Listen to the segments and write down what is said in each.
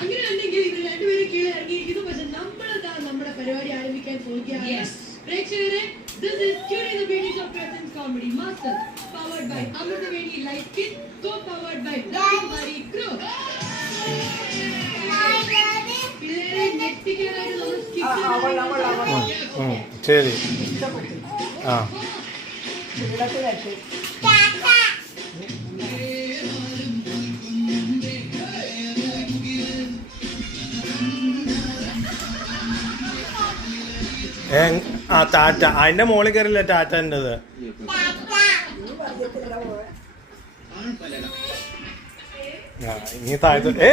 അങ്ങനെയുണ്ടെങ്കിൽ ഇത് രണ്ടുപേരും കീഴെ ഇറങ്ങിയിരിക്കുന്നു. പക്ഷെ നമ്മളെന്താ നമ്മുടെ പരിപാടി ആരംഭിക്കാൻ പോവുകയാണ്. പ്രേക്ഷകരെ, this is Curing the Beauties of Presence Comedy Masters, powered by Amrutavedi Light Skin, co-powered by Rajakumari Group. ശരി. ആ ആ ടാറ്റ അതിന്റെ മോളിൽ കയറില്ല ടാറ്റൻ്റെത്. ഇനി താഴത്ത്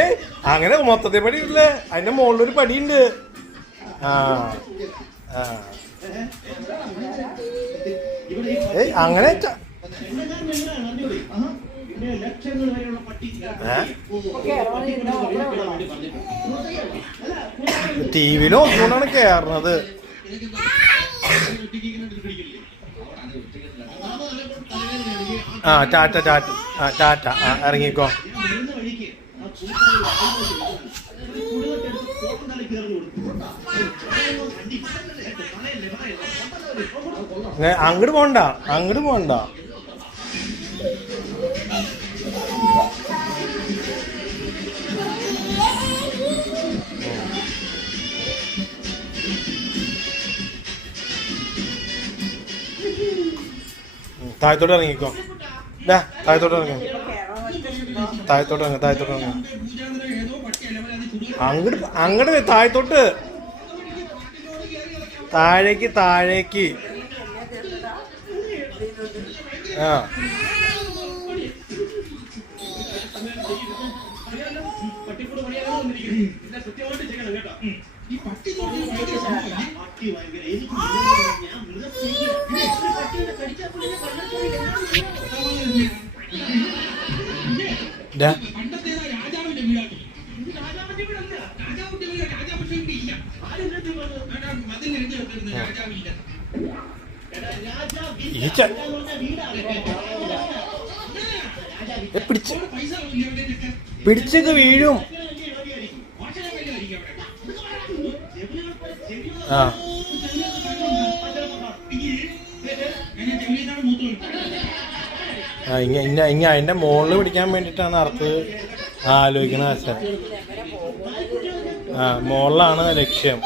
അങ്ങനെ മൊത്തത്തെ പടി ഇല്ലേ, അതിന്റെ മുകളിലൊരു പടിയുണ്ട്. അങ്ങനെ ടിവിയിലും ഒന്നുകൊണ്ടാണ് കയറുന്നത്. ആ ടാറ്റ ടാറ്റ ആ ടാറ്റ ആ ഇറങ്ങിക്കോ. അങ്ങോട്ട് പോണ്ട, അങ്ങോട്ട് പോണ്ട. താഴത്തോട്ട് ഇറങ്ങിക്കോ. താഴത്തോട്ട് ഇറങ്ങി, താഴത്തോട്ട് ഇറങ്ങി, താഴത്തോട്ട് ഇറങ്ങി. അങ്ങോട്ട് അങ്ങോട്ട് താഴത്തോട്ട്, താഴേക്ക് താഴേക്ക്. ആ പിടിച്ചൊക്കെ വീഴും. ആ ഇനി അതിന്റെ മുകളിൽ പിടിക്കാൻ വേണ്ടിട്ടാണ് അർത്ഥ ആലോചിക്കണ ആശാൻ. ആ മുകളിലാണ് ലക്ഷ്യം.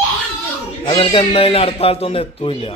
അത് നിനക്ക് എന്തായാലും അടുത്ത കാലത്തൊന്നും എത്തൂല്ല.